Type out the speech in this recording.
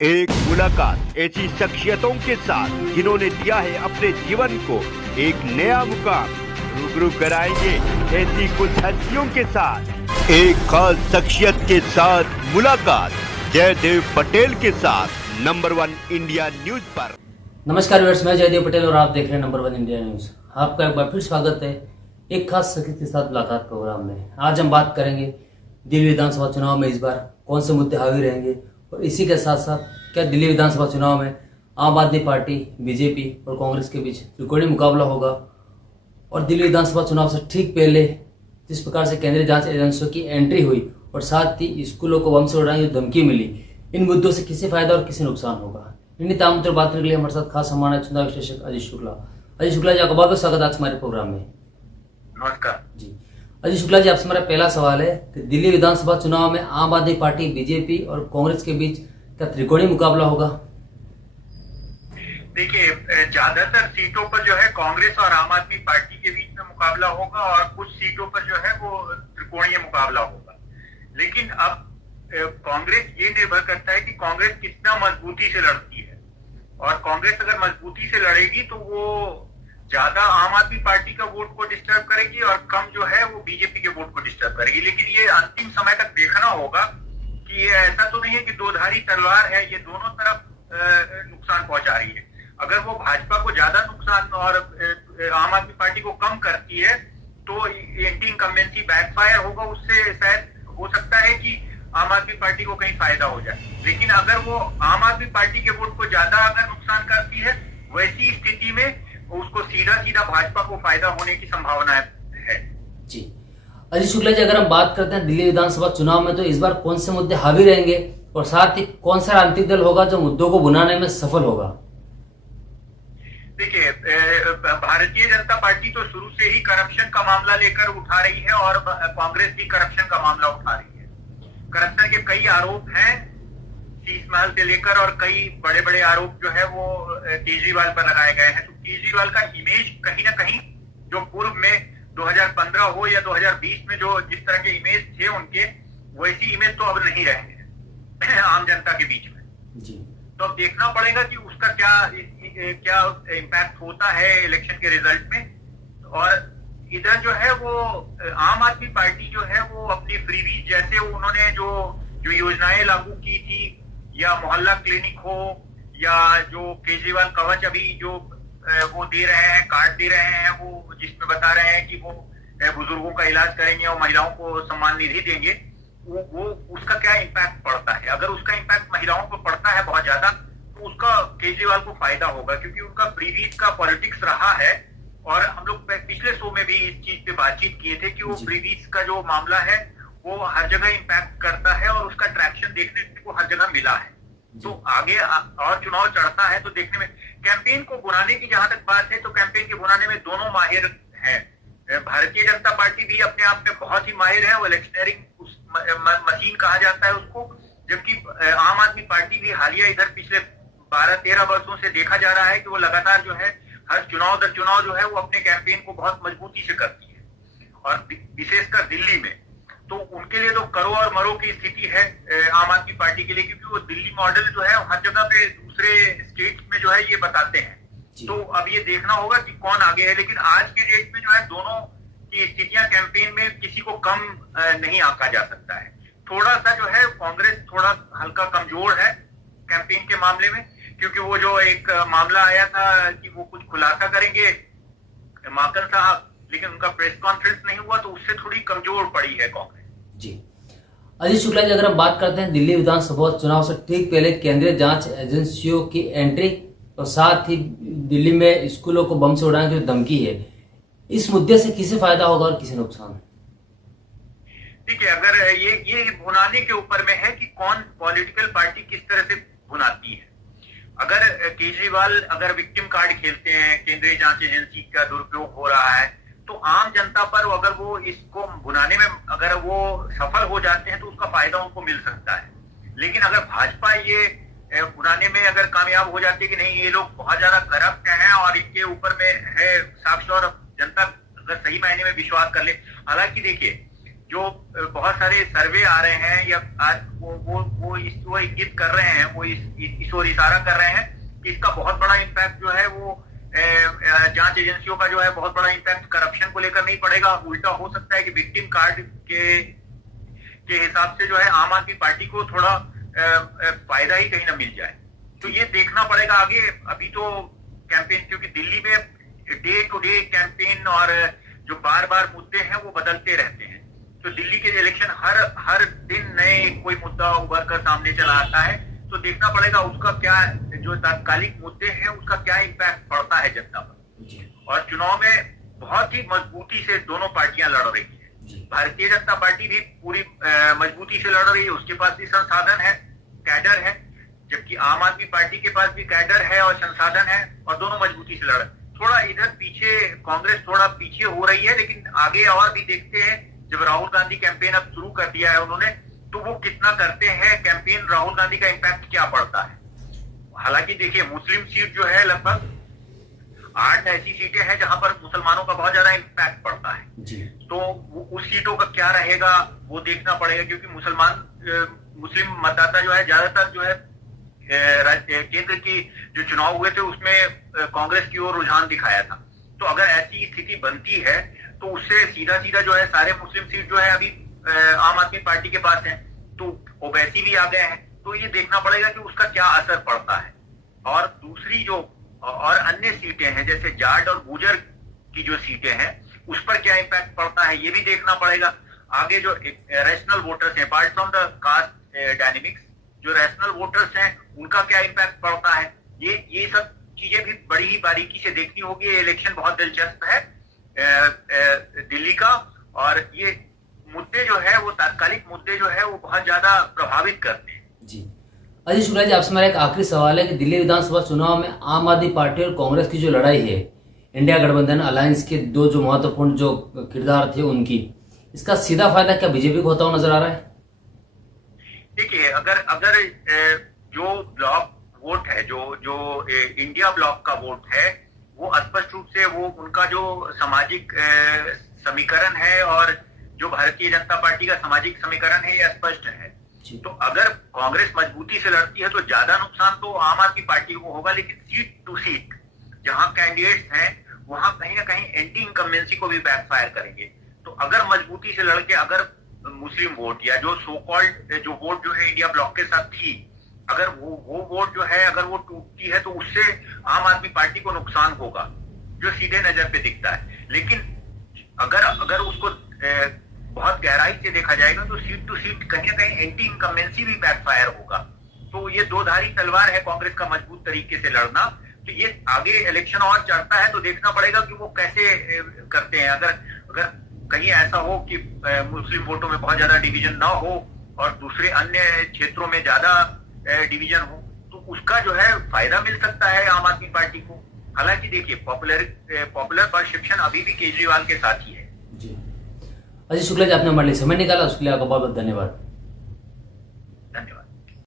एक मुलाकात ऐसी शख्सियतों के साथ जिन्होंने दिया है अपने जीवन को एक नया मुकाम। रूबरू कराएंगे ऐसी कुछ हस्तियों के साथ एक खास शख्सियत के साथ मुलाकात जयदेव पटेल के साथ नंबर 1 इंडिया न्यूज पर। नमस्कार व्यूअर्स, मैं जयदेव पटेल और आप देख रहे हैं नंबर 1 इंडिया न्यूज। आपका एक बार फिर स्वागत है एक खास शख्सियत के साथ मुलाकात प्रोग्राम में। आज हम बात करेंगे दिल्ली विधानसभा चुनाव में इस बार कौन से मुद्दे हावी रहेंगे और इसी के साथ साथ क्या दिल्ली विधानसभा चुनाव में आम आदमी पार्टी, बीजेपी और कांग्रेस के बीच त्रिकोणीय मुकाबला होगा। और दिल्ली विधानसभा चुनाव से ठीक पहले जिस प्रकार से केंद्रीय जांच एजेंसियों की एंट्री हुई और साथ ही स्कूलों को बम से उड़ाने की धमकी मिली, इन मुद्दों से किसे फायदा और किसे नुकसान होगा, इन्हीं तमाम मुद्दों पर बात करने के लिए हमारे साथ खास हमारे चुनाव विश्लेषक अजीत शुक्ला। अजीत शुक्ला जी, आपका बहुत बहुत स्वागत आज हमारे प्रोग्राम में। नमस्कार जी अजीत शुक्ला जी, आपसे मेरा पहला सवाल है कि दिल्ली विधानसभा चुनाव में आम आदमी पार्टी, बीजेपी और कांग्रेस के बीच क्या त्रिकोणीय मुकाबला होगा? देखिए, ज्यादातर सीटों पर जो है कांग्रेस और आम आदमी पार्टी के बीच में मुकाबला होगा और कुछ सीटों पर जो है वो त्रिकोणीय मुकाबला होगा। लेकिन अब कांग्रेस ये निर्भर करता है कि कांग्रेस कितना मजबूती से लड़ती है, और कांग्रेस अगर मजबूती से लड़ेगी तो वो ज्यादा आम आदमी पार्टी का वोट को डिस्टर्ब करेगी और कम जो है वो बीजेपी के वोट को डिस्टर्ब करेगी। लेकिन ये अंतिम समय तक देखना होगा कि ये ऐसा तो नहीं है कि दोधारी तलवार है, ये दोनों तरफ नुकसान पहुंचा रही है। अगर वो भाजपा को ज्यादा नुकसान और आम आदमी पार्टी को कम करती है तो एंटी इनकम्बेंसी बैकफायर होगा, उससे शायद हो सकता है कि आम आदमी पार्टी को कहीं फायदा हो जाए। लेकिन अगर वो आम आदमी पार्टी के वोट को ज्यादा अगर नुकसान करती है, वैसी स्थिति में उसको सीधा सीधा भाजपा को फायदा होने की संभावना है। जी अजीत शुक्ला जी, अगर हम बात करते हैं दिल्ली विधानसभा चुनाव में, तो इस बार कौन से मुद्दे हावी रहेंगे और साथ ही कौन सा राजनीतिक दल होगा जो मुद्दों को भुनाने में सफल होगा? देखिए, भारतीय जनता पार्टी तो शुरू से ही करप्शन का मामला लेकर उठा रही है और कांग्रेस भी करप्शन का मामला उठा रही है। करप्शन के कई आरोप हैं, शीश महल से लेकर, और कई बड़े बड़े आरोप जो है वो केजरीवाल पर लगाए गए हैं। तो केजरीवाल का इमेज कहीं ना कहीं जो पूर्व में 2015 हो या 2020 में जो जिस तरह के इमेज थे उनके, वैसी इमेज तो अब नहीं रहे हैं आम जनता के बीच में। जी तो अब देखना पड़ेगा कि उसका क्या इम्पैक्ट होता है इलेक्शन के रिजल्ट में। और इधर जो है वो आम आदमी पार्टी जो है वो अपनी फ्रीबीज, जैसे उन्होंने जो योजनाएं लागू की थी, या मोहल्ला क्लिनिक हो, या जो केजरीवाल कवच अभी जो वो दे रहे हैं, कार्ड दे रहे हैं, वो जिसमें बता रहे हैं कि वो बुजुर्गों का इलाज करेंगे और महिलाओं को सम्मान निधि देंगे, वो उसका क्या इम्पैक्ट पड़ता है। अगर उसका इम्पैक्ट महिलाओं पर पड़ता है बहुत ज्यादा, तो उसका केजरीवाल को फायदा होगा, क्योंकि उनका प्रीवीज का पॉलिटिक्स रहा है। और हम लोग पिछले शो में भी इस चीज पे बातचीत किए थे कि वो प्रीवीज का जो मामला है वो हर जगह इम्पैक्ट करता है और उसका ट्रैक्शन देखने को हर जगह मिला है। तो आगे और चुनाव चढ़ता है तो देखने में, कैंपेन को बुनाने की जहां तक बात है तो कैंपेन के बुनाने में दोनों माहिर हैं। भारतीय जनता पार्टी भी अपने आप में बहुत ही माहिर है, वो इलेक्शनरिंग मशीन कहा जाता है उसको। जबकि आम आदमी पार्टी भी हालिया इधर पिछले 12-13 वर्षों से देखा जा रहा है कि वो लगातार जो है हर चुनाव दर चुनाव जो है वो अपने कैंपेन को बहुत मजबूती से करती है, और विशेषकर दिल्ली में तो उनके लिए तो करो और मरो की स्थिति है आम आदमी पार्टी के लिए, क्योंकि वो दिल्ली मॉडल जो है हर जगह पे दूसरे स्टेट्स में जो है ये बताते हैं। तो अब ये देखना होगा कि कौन आगे है। लेकिन आज के डेट में जो है दोनों की स्थितियां कैंपेन में किसी को कम नहीं आंका जा सकता है। थोड़ा सा जो है कांग्रेस थोड़ा हल्का कमजोर है कैंपेन के मामले में, क्योंकि वो जो एक मामला आया था कि वो कुछ खुलासा करेंगे माकन साहब, लेकिन उनका प्रेस कॉन्फ्रेंस नहीं हुआ, तो उससे थोड़ी कमजोर पड़ी है कांग्रेस। जी अजीत शुक्ला जी, अगर हम बात करते हैं दिल्ली विधानसभा चुनाव से ठीक पहले केंद्रीय जांच एजेंसियों की एंट्री और साथ ही दिल्ली में स्कूलों को बम से उड़ाने की धमकी है, इस मुद्दे से किसे फायदा होगा और किसे नुकसान? देखिए, अगर ये भुनाने के ऊपर में है कि कौन पॉलिटिकल पार्टी किस तरह से भुनाती है। अगर केजरीवाल अगर विक्टिम कार्ड खेलते हैं, केंद्रीय जांच एजेंसी का दुरुपयोग हो रहा है, तो आम जनता पर अगर वो इसको भुनाने में अगर वो सफल हो जाते हैं तो उसका फायदा उनको मिल सकता है। लेकिन अगर भाजपा ये भुनाने में अगर कामयाब हो जाती है कि नहीं ये लोग बहुत ज्यादा करप्ट हैं और इनके ऊपर में है साक्ष्य, और जनता अगर सही मायने में विश्वास कर ले। हालांकि देखिए, जो बहुत सारे सर्वे आ रहे हैं या वो इंगित कर रहे हैं, वो इस ओर इशारा कर रहे हैं कि इसका बहुत बड़ा इम्पैक्ट जो है वो जांच एजेंसियों का जो है बहुत बड़ा इम्पैक्ट करप्शन को लेकर नहीं पड़ेगा। उल्टा हो सकता है कि विक्टिम कार्ड के हिसाब से जो है आम आदमी पार्टी को थोड़ा फायदा ही कहीं ना मिल जाए। तो ये देखना पड़ेगा आगे। अभी तो कैंपेन, क्योंकि दिल्ली में डे टू डे कैंपेन और जो बार बार मुद्दे हैं वो बदलते रहते हैं। तो दिल्ली के इलेक्शन हर दिन नए कोई मुद्दा उभर कर सामने चला आता है। तो देखना पड़ेगा उसका क्या, जो तात्कालिक मुद्दे हैं उसका क्या इम्पैक्ट पड़ता है जनता पर। और चुनाव में बहुत ही मजबूती से दोनों पार्टियां लड़ रही है। भारतीय जनता पार्टी भी पूरी मजबूती से लड़ रही है, उसके पास भी संसाधन है, कैडर है, जबकि आम आदमी पार्टी के पास भी कैडर है और संसाधन है, और दोनों मजबूती से लड़। थोड़ा इधर पीछे कांग्रेस थोड़ा पीछे हो रही है, लेकिन आगे और भी देखते हैं। जब राहुल गांधी कैंपेन अब शुरू कर दिया है उन्होंने, तो वो कितना करते हैं कैंपेन, राहुल गांधी का इम्पैक्ट क्या पड़ता है। हालांकि देखिए, मुस्लिम सीट जो है लगभग 8 ऐसी सीटें हैं जहां पर मुसलमानों का बहुत ज्यादा इम्पैक्ट पड़ता है जी। तो उस सीटों का क्या रहेगा वो देखना पड़ेगा, क्योंकि मुस्लिम मतदाता जो है ज्यादातर जो है केंद्र की जो चुनाव हुए थे उसमें कांग्रेस की ओर रुझान दिखाया था। तो अगर ऐसी स्थिति बनती है तो उससे सीधा सीधा जो है सारे मुस्लिम सीट जो है अभी आम आदमी पार्टी के पास है, तो ओवैसी भी आ गए हैं। तो ये देखना पड़ेगा कि उसका क्या असर पड़ता है। और दूसरी जो और अन्य सीटें हैं जैसे जाट और गुर्जर की जो सीटें हैं उस पर क्या इम्पैक्ट पड़ता है ये भी देखना पड़ेगा। आगे जो रैशनल वोटर्स हैं, apart from the caste dynamics, जो रैशनल वोटर्स हैं उनका क्या इम्पैक्ट पड़ता है, ये सब चीजें भी बड़ी ही बारीकी से देखनी होगी। ये इलेक्शन बहुत दिलचस्प है दिल्ली का, और ये मुद्दे जो है वो तात्कालिक मुद्दे जो है वो बहुत ज्यादा प्रभावित करते हैं जी। अजय शुक्ला जी, आपसे मेरा एक आखिरी सवाल है कि दिल्ली विधानसभा चुनाव में आम आदमी पार्टी और कांग्रेस की जो लड़ाई है, इंडिया गठबंधन अलायंस के दो जो महत्वपूर्ण जो किरदार थे उनकी, इसका सीधा फायदा क्या बीजेपी को होता हुआ नजर आ रहा है? देखिए, अगर जो ब्लॉक वोट है, जो इंडिया ब्लॉक का वोट है, वो स्पष्ट रूप से वो उनका जो सामाजिक समीकरण है और जो भारतीय जनता पार्टी का सामाजिक समीकरण है ये स्पष्ट है। तो अगर कांग्रेस मजबूती से लड़ती है तो ज्यादा नुकसान तो आम आदमी पार्टी को होगा, लेकिन सीट टू सीट जहां कैंडिडेट्स हैं वहां कहीं ना कहीं एंटी इनकम्बेंसी को भी बैकफायर करेंगे। तो अगर मजबूती से लड़के अगर मुस्लिम वोट या जो सो कॉल्ड जो वोट जो है इंडिया ब्लॉक के साथ थी, अगर वो वोट जो है अगर वो टूटती है तो उससे आम आदमी पार्टी को नुकसान होगा जो सीधे नजर पे दिखता है। लेकिन अगर उसको बहुत गहराई से देखा जाएगा तो सीट टू सीट कहीं ना कहीं एंटी इनकम्बेंसी भी बैकफायर होगा। तो ये दो धारी तलवार है कांग्रेस का मजबूत तरीके से लड़ना। तो ये आगे इलेक्शन और चलता है तो देखना पड़ेगा कि वो कैसे करते हैं। अगर कहीं ऐसा हो कि मुस्लिम वोटों में बहुत ज्यादा डिवीजन ना हो और दूसरे अन्य क्षेत्रों में ज्यादा डिवीजन हो तो उसका जो है फायदा मिल सकता है आम आदमी पार्टी को। हालांकि देखिए, पॉपुलर परसेप्शन अभी भी केजरीवाल के साथ ही है जी। अजय शुक्ला जी, आपने हमारे लिए समय निकाला, उसके लिए आपका बहुत बहुत धन्यवाद।